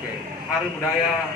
Oke, Hari Budaya.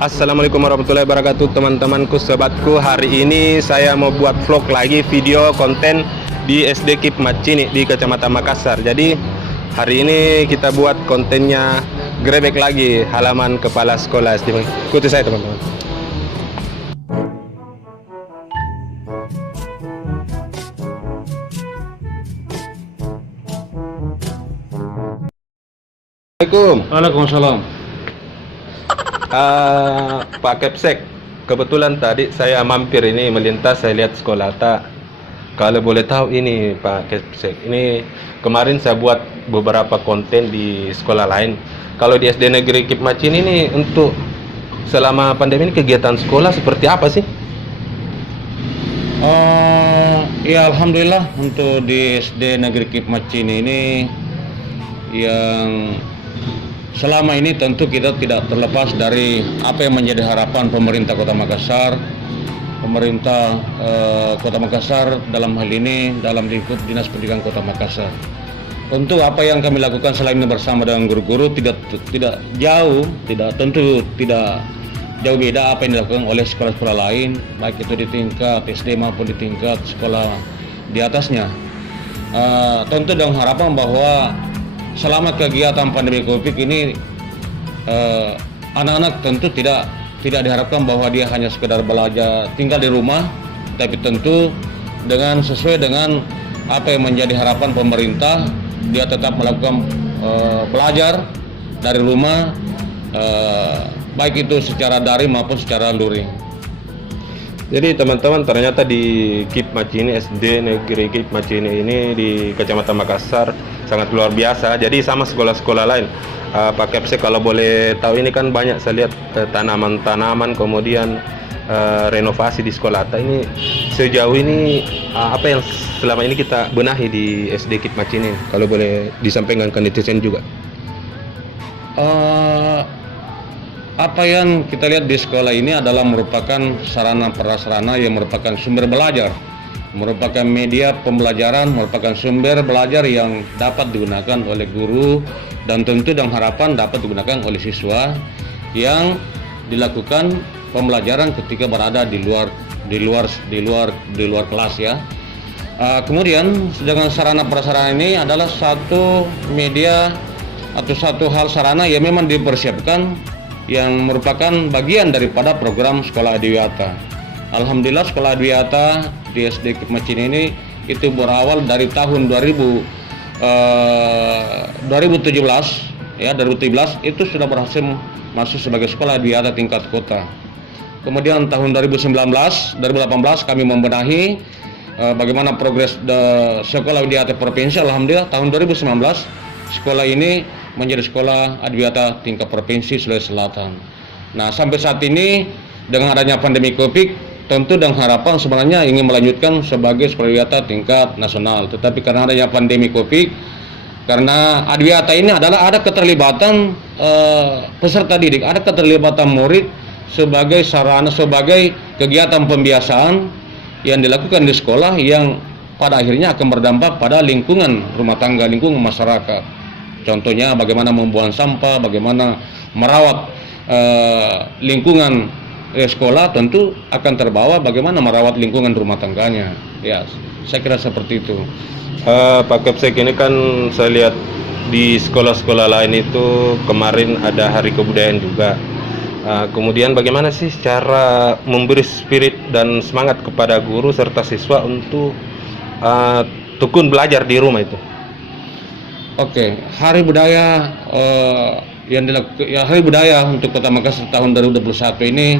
Assalamualaikum warahmatullahi wabarakatuh, teman-temanku, sobatku. Hari ini saya mau buat vlog lagi, video konten di SD KIP Macini di Kecamatan Makassar. Jadi hari ini kita buat kontennya grebek lagi halaman kepala sekolah SD. Ikuti saya, teman-teman. Assalamualaikum. Waalaikumsalam. Pak Kepsek, kebetulan tadi saya mampir ini melintas, saya lihat sekolah tak. Kalau boleh tahu ini Pak Kepsek, ini kemarin saya buat beberapa konten di sekolah lain. Kalau di SD Negeri KIP Macini ini untuk selama pandemi ini kegiatan sekolah seperti apa sih? Ya alhamdulillah untuk di SD Negeri KIP Macini ini yang selama ini tentu kita tidak terlepas dari apa yang menjadi harapan pemerintah Kota Makassar. Pemerintah Kota Makassar dalam hal ini dalam lingkup Dinas Pendidikan Kota Makassar. Tentu apa yang kami lakukan selain ini bersama dengan guru-guru tidak jauh beda apa yang dilakukan oleh sekolah-sekolah lain, baik itu di tingkat SD maupun di tingkat sekolah di atasnya. Tentu dengan harapan bahwa selama kegiatan pandemi Covid ini anak-anak tentu tidak diharapkan bahwa dia hanya sekedar belajar tinggal di rumah, tapi tentu sesuai dengan apa yang menjadi harapan pemerintah, dia tetap melakukan belajar dari rumah, baik itu secara daring maupun secara luring. Jadi teman-teman, ternyata di KIP Macini, SD Negeri KIP Macini ini di Kecamatan Makassar sangat luar biasa. Jadi sama sekolah-sekolah lain. Pak Kepsek, kalau boleh tahu, ini kan banyak saya lihat tanaman-tanaman, kemudian renovasi di sekolah. Ini sejauh ini apa yang selama ini kita benahi di SD KIP Macini? Kalau boleh disampaikan ke netizen juga. Apa yang kita lihat di sekolah ini adalah merupakan sarana prasarana yang merupakan sumber belajar, merupakan media pembelajaran, merupakan sumber belajar yang dapat digunakan oleh guru dan tentu dengan harapan dapat digunakan oleh siswa yang dilakukan pembelajaran ketika berada di luar kelas ya. Kemudian dengan sarana prasarana ini adalah satu media atau satu hal sarana yang memang dipersiapkan yang merupakan bagian daripada program Sekolah Adiwiyata. Alhamdulillah Sekolah Adiwiyata di SD KIP Macini ini itu berawal dari tahun 2017 ya, 2017 itu sudah berhasil masuk sebagai Sekolah Adiwiyata tingkat kota. Kemudian tahun 2018 kami membenahi bagaimana progres Sekolah Adiwiyata provinsi. Alhamdulillah tahun 2019 sekolah ini menjadi sekolah adiwiyata tingkat provinsi Sulawesi Selatan. Nah, sampai saat ini dengan adanya pandemi Covid, tentu dengan harapan sebenarnya ingin melanjutkan sebagai sekolah adiwiyata tingkat nasional. Tetapi karena adanya pandemi Covid, karena adiwiyata ini adalah ada keterlibatan peserta didik, ada keterlibatan murid sebagai sarana, sebagai kegiatan pembiasaan yang dilakukan di sekolah yang pada akhirnya akan berdampak pada lingkungan rumah tangga, lingkungan masyarakat. Contohnya bagaimana membuang sampah, bagaimana merawat lingkungan sekolah, tentu akan terbawa bagaimana merawat lingkungan rumah tangganya. Ya, saya kira seperti itu. Pak Kepsek, ini kan saya lihat di sekolah-sekolah lain itu kemarin ada Hari Kebudayaan juga. Kemudian bagaimana sih cara memberi spirit dan semangat kepada guru serta siswa untuk tekun belajar di rumah itu? Oke, Hari Budaya Hari Budaya untuk Kota Makassar tahun 2021 ini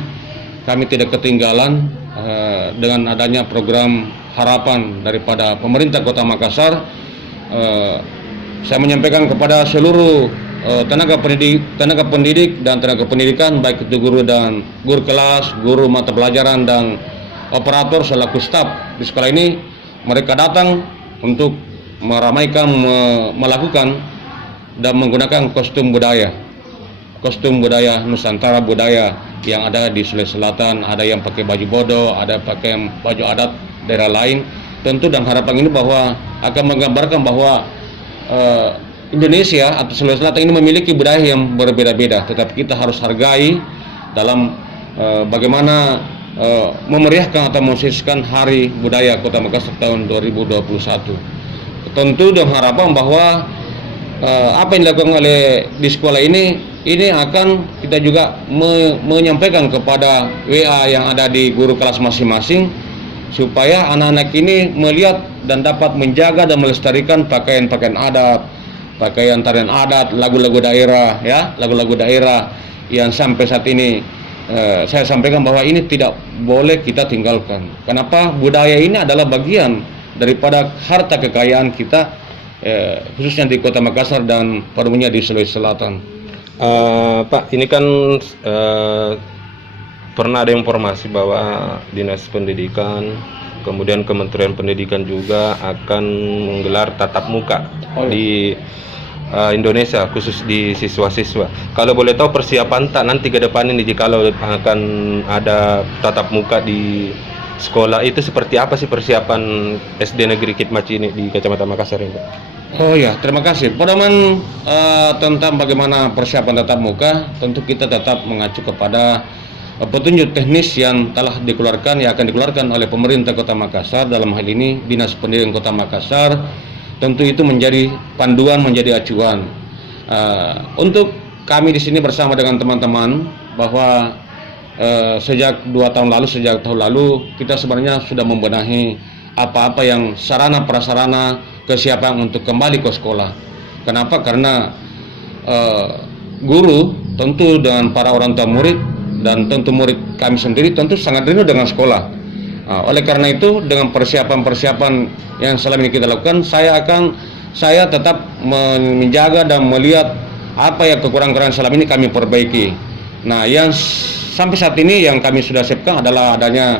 kami tidak ketinggalan dengan adanya program harapan daripada pemerintah Kota Makassar saya menyampaikan kepada seluruh tenaga pendidik dan tenaga pendidikan, baik itu guru dan guru kelas, guru mata pelajaran dan operator selaku staf di sekolah ini, mereka datang untuk meramaikan, melakukan dan menggunakan kostum budaya Nusantara budaya yang ada di Sulawesi Selatan. Ada yang pakai baju bodo, ada pakai baju adat daerah lain. Tentu dan harapan ini bahwa akan menggambarkan bahwa Indonesia atau Sulawesi Selatan ini memiliki budaya yang berbeda-beda, tetapi kita harus hargai dalam bagaimana memeriahkan atau mensukseskan Hari Budaya Kota Makassar tahun 2021. Tentu dengan harapan bahwa apa yang dilakukan oleh di sekolah ini akan kita juga menyampaikan kepada WA yang ada di guru kelas masing-masing, supaya anak-anak ini melihat dan dapat menjaga dan melestarikan pakaian-pakaian adat, pakaian tarian adat, lagu-lagu daerah, ya, lagu-lagu daerah yang sampai saat ini saya sampaikan bahwa ini tidak boleh kita tinggalkan. Kenapa? Budaya ini adalah bagian daripada harta kekayaan kita, khususnya di Kota Makassar dan pada umumnya di Sulawesi Selatan. Pak, ini kan pernah ada informasi bahwa Dinas Pendidikan, kemudian Kementerian Pendidikan juga akan menggelar tatap muka di Indonesia, khusus di siswa-siswa. Kalau boleh tahu persiapan tak nanti ke depan ini jika akan ada tatap muka di sekolah, itu seperti apa sih persiapan SD Negeri Kip Macini di Kecamatan Makassar ini, Pak? Oh ya, terima kasih. Podaman tentang bagaimana persiapan tatap muka, tentu kita tetap mengacu kepada petunjuk teknis yang telah dikeluarkan, yang akan dikeluarkan oleh pemerintah Kota Makassar, dalam hal ini Dinas Pendidikan Kota Makassar. Tentu itu menjadi panduan, menjadi acuan untuk kami di sini bersama dengan teman-teman, bahwa sejak tahun lalu kita sebenarnya sudah membenahi apa-apa yang sarana prasarana kesiapan untuk kembali ke sekolah. Kenapa? Karena guru tentu dengan para orang tua murid dan tentu murid kami sendiri tentu sangat rindu dengan sekolah. Oleh karena itu, dengan persiapan-persiapan yang selama ini kita lakukan, saya tetap menjaga dan melihat apa yang kekurangan selama ini kami perbaiki. Nah, yang sampai saat ini yang kami sudah siapkan adalah adanya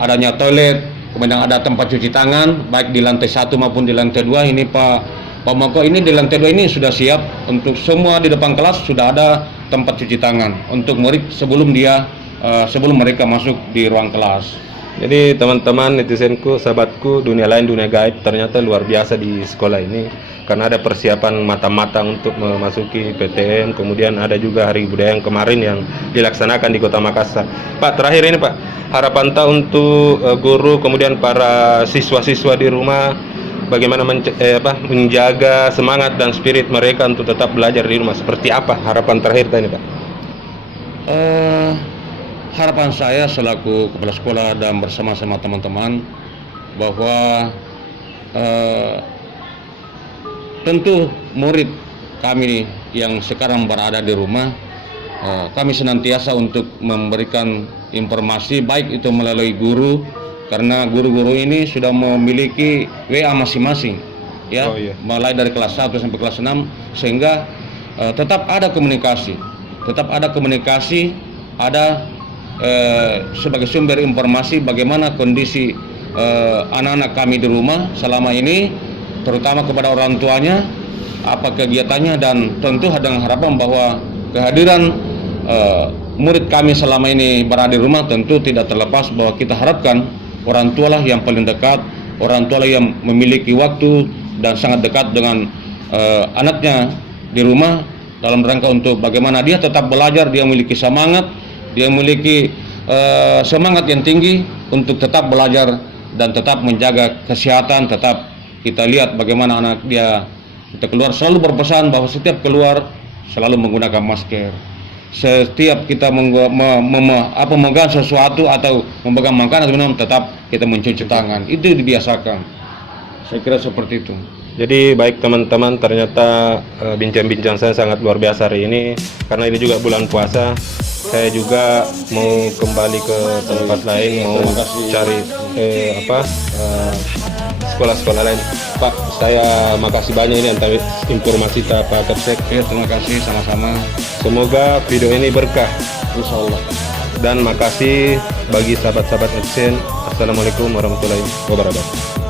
adanya toilet, kemudian ada tempat cuci tangan baik di lantai 1 maupun di lantai 2. Ini Pak Moko, ini di lantai 2 ini sudah siap untuk semua, di depan kelas sudah ada tempat cuci tangan untuk murid sebelum mereka masuk di ruang kelas. Jadi teman-teman netizenku, sahabatku, dunia lain, dunia gaib ternyata luar biasa di sekolah ini, karena ada persiapan matang-matang untuk memasuki PTM. Kemudian ada juga Hari Budaya yang kemarin yang dilaksanakan di Kota Makassar. Pak, terakhir ini Pak, harapan tak untuk guru kemudian para siswa-siswa di rumah, bagaimana menjaga semangat dan spirit mereka untuk tetap belajar di rumah. Seperti apa harapan terakhir tadi Pak? Harapan saya selaku kepala sekolah dan bersama-sama teman-teman, bahwa tentu murid kami yang sekarang berada di rumah, kami senantiasa untuk memberikan informasi, baik itu melalui guru, karena guru-guru ini sudah memiliki WA masing-masing, ya, mulai dari kelas 1 sampai kelas 6, sehingga tetap ada komunikasi, ada sebagai sumber informasi bagaimana kondisi anak-anak kami di rumah selama ini, terutama kepada orang tuanya, apa kegiatannya, dan tentu dengan harapan bahwa kehadiran murid kami selama ini berada di rumah tentu tidak terlepas bahwa kita harapkan orang tua lah yang paling dekat, orang tua lah yang memiliki waktu dan sangat dekat dengan anaknya di rumah, dalam rangka untuk bagaimana dia tetap belajar, dia memiliki semangat, dia memiliki semangat yang tinggi untuk tetap belajar dan tetap menjaga kesehatan. Tetap kita lihat bagaimana anak dia, kita keluar selalu berpesan bahwa setiap keluar selalu menggunakan masker. Setiap kita memegang sesuatu atau memegang makanan, tetap kita mencuci tangan. Itu dibiasakan. Saya kira seperti itu. Jadi baik teman-teman, ternyata bincang-bincang saya sangat luar biasa hari ini, karena ini juga bulan puasa. Saya juga mau kembali ke tempat lain, mau cari sekolah-sekolah lain. Pak, saya makasih banyak ini atas informasi Pak Kapsek. Ya, terima kasih sama-sama. Semoga video ini berkah. Insya Allah. Dan makasih bagi sahabat-sahabat Adsense. Assalamualaikum warahmatullahi wabarakatuh.